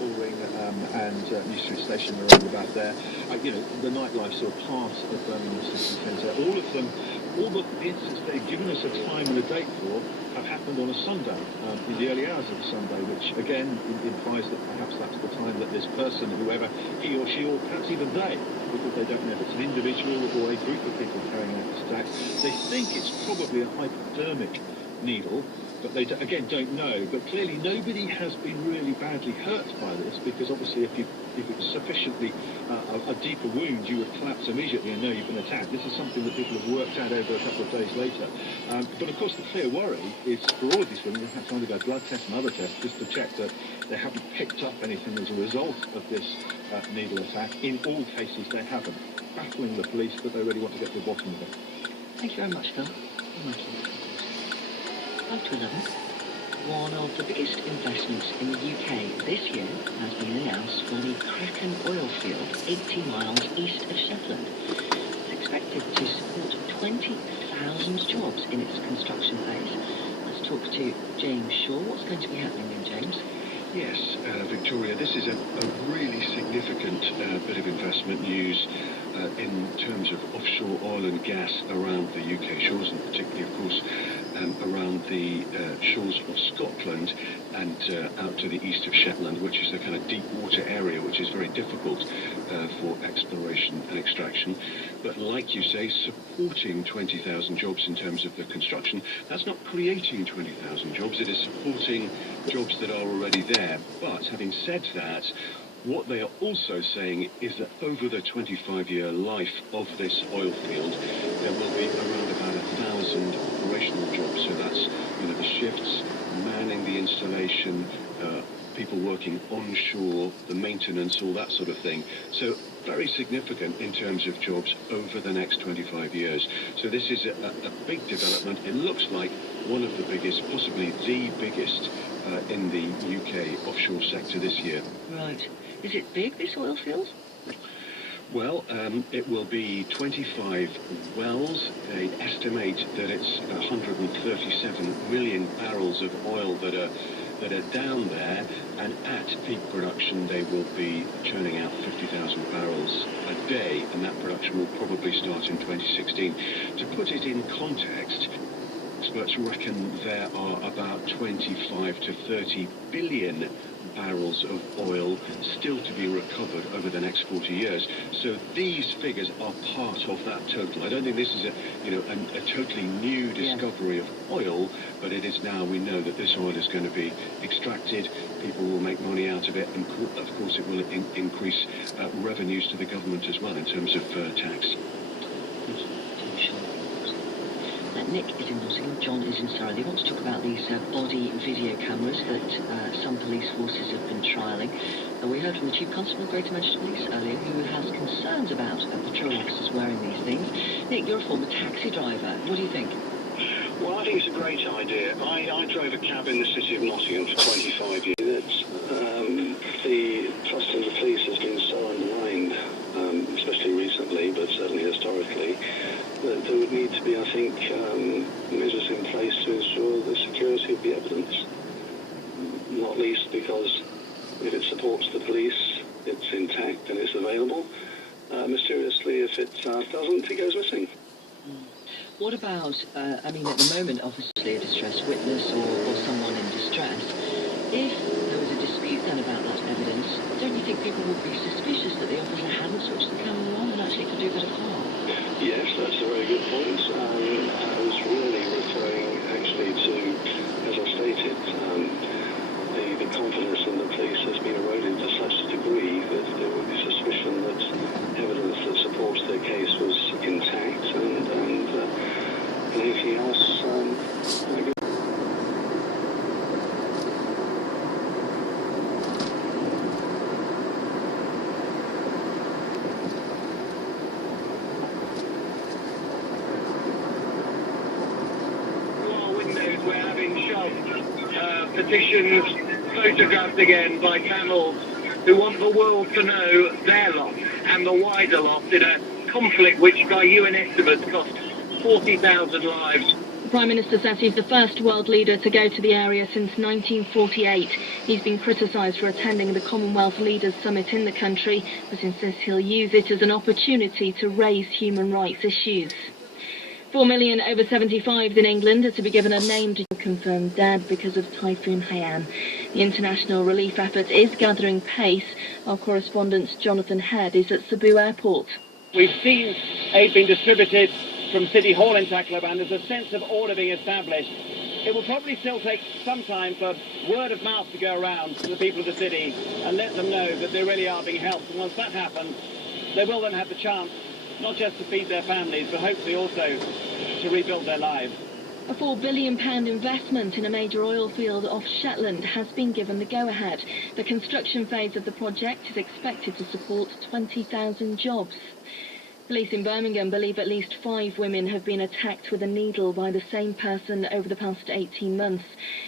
Bullring and New Street Station around about there. The nightlife sort of part of Birmingham City Centre. All the incidents they've given us a time and a date for have happened on a Sunday, in the early hours of a Sunday, which again implies that perhaps that's the time that this person, whoever he or she, or perhaps even they, because they don't know if it's an individual or a group of people carrying out this attack, they think it's probably a hypodermic needle, but they again don't know. But clearly nobody has been really badly hurt by this, because obviously if it was sufficiently a deeper wound, you would collapse immediately and know you've been attacked. This is something that people have worked out over a couple of days later. But of course the clear worry is for all of these women, they have to undergo blood tests and other tests just to check that they haven't picked up anything as a result of this needle attack. In all cases they haven't. Baffling the police, but they really want to get to the bottom of it. Thank you very much, Phil. Thank you. 5 to 11. One of the biggest investments in the UK this year has been announced for the Kraken oil field 80 miles east of Shetland. It's expected to support 20,000 jobs in its construction phase. Let's talk to James Shaw. What's going to be happening then, James? Yes, Victoria, this is a really significant bit of investment news in terms of offshore oil and gas around the UK shores, and particularly, of course, around the shores of Scotland and out to the east of Shetland, which is a kind of deep water area which is very difficult for exploration and extraction. But like you say, supporting 20,000 jobs in terms of the construction, that's not creating 20,000 jobs, it is supporting jobs that are already there. But having said that, what they are also saying is that over the 25-year life of this oil field, there will be around about 1,000 operational jobs. So that's, the shifts, manning the installation, people working onshore, the maintenance, all that sort of thing. So very significant in terms of jobs over the next 25 years. So this is a big development. It looks like one of the biggest, possibly the biggest, in the UK offshore sector this year. Right. Is it big, this oil field? Well, it will be 25 wells. They estimate that it's 137 million barrels of oil that are down there, and at peak production they will be churning out 50,000 barrels a day, and that production will probably start in 2016. To put it in context, experts reckon there are about 25 to 30 billion barrels of oil still to be recovered over the next 40 years. So these figures are part of that total. I don't think this is a totally new discovery of oil, but it is now, we know that this oil is going to be extracted, people will make money out of it, and of course it will increase revenues to the government as well in terms of tax. Nick is in Nottingham, John is in Surrey. They want to talk about these body video cameras that some police forces have been trialling. We heard from the Chief Constable of Greater Manchester Police earlier, who has concerns about patrol officers wearing these things. Nick, you're a former taxi driver. What do you think? Well, I think it's a great idea. I drove a cab in the city of Nottingham for 25 years. The trust in the police has been so undermined, especially recently, but certainly historically, that there would need to be, I think, measures in place to ensure the security of the evidence. Not least because if it supports the police, it's intact and it's available. Mysteriously, if it doesn't, it goes missing. What about, at the moment, obviously, a distressed witness or someone in distress, if there was a dispute then about that evidence, don't you think people would be suspicious that the officer hadn't switched the camera on and actually could do a bit of harm? Yes, that's a very good point. I was really referring actually to, as I stated, the confidence in the police has been eroded to such a degree that there would be suspicion that evidence that supports their case was intact and anything else. We're having shoved petitions photographed again by camels who want the world to know their lot and the wider lot in a conflict which by UN estimates cost 40,000 lives Prime Minister says he's the first world leader to go to the area since 1948. He's been criticised for attending the Commonwealth Leaders Summit in the country, but insists he'll use it as an opportunity to raise human rights issues. 4 million over 75s in England are to be given a name to confirm dead because of Typhoon Haiyan. The international relief effort is gathering pace. Our correspondent Jonathan Head is at Cebu Airport. We've seen aid being distributed from City Hall in Tacloban. There's a sense of order being established. It will probably still take some time for word of mouth to go around to the people of the city and let them know that they really are being helped. And once that happens, they will then have the chance not just to feed their families, but hopefully also to rebuild their lives. A £4 billion investment in a major oil field off Shetland has been given the go-ahead. The construction phase of the project is expected to support 20,000 jobs. Police in Birmingham believe at least 5 women have been attacked with a needle by the same person over the past 18 months.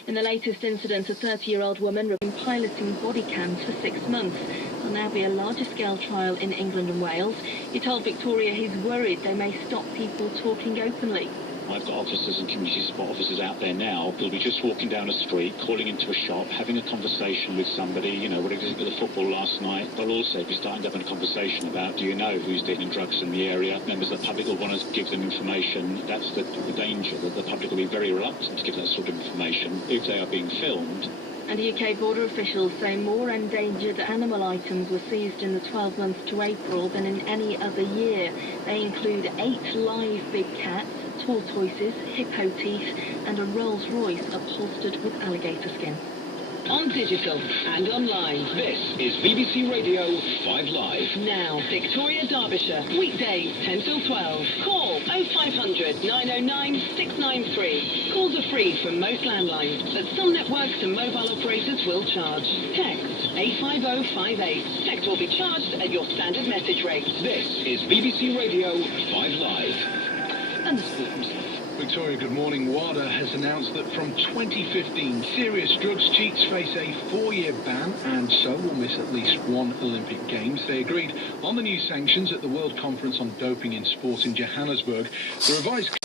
In the latest incident, a 30-year-old woman has been piloting body cams for 6 months. There will now be a larger-scale trial in England and Wales. He told Victoria he's worried they may stop people talking openly. I've got officers and community support officers out there now. They'll be just walking down a street, calling into a shop, having a conversation with somebody, you know, what did you think of the football last night? They'll also be starting to have a conversation about, do you know who's dealing drugs in the area? Members of the public will want to give them information. That's the danger, that the public will be very reluctant to give that sort of information if they are being filmed. And UK border officials say more endangered animal items were seized in the 12 months to April than in any other year. They include 8 live big cats, tortoises, hippo teeth, and a Rolls-Royce upholstered with alligator skin. On digital and online. This is BBC Radio 5 Live. Now, Victoria, Derbyshire. Weekdays, 10 till 12. Call 0500 909 693. Calls are free from most landlines, but some networks and mobile operators will charge. Text 85058. Text will be charged at your standard message rate. This is BBC Radio 5 Live. And the sport himself. Victoria, good morning. WADA has announced that from 2015, serious drugs cheats face a 4-year ban and so will miss at least 1 Olympic Games. They agreed on the new sanctions at the World Conference on Doping in Sport in Johannesburg. The revised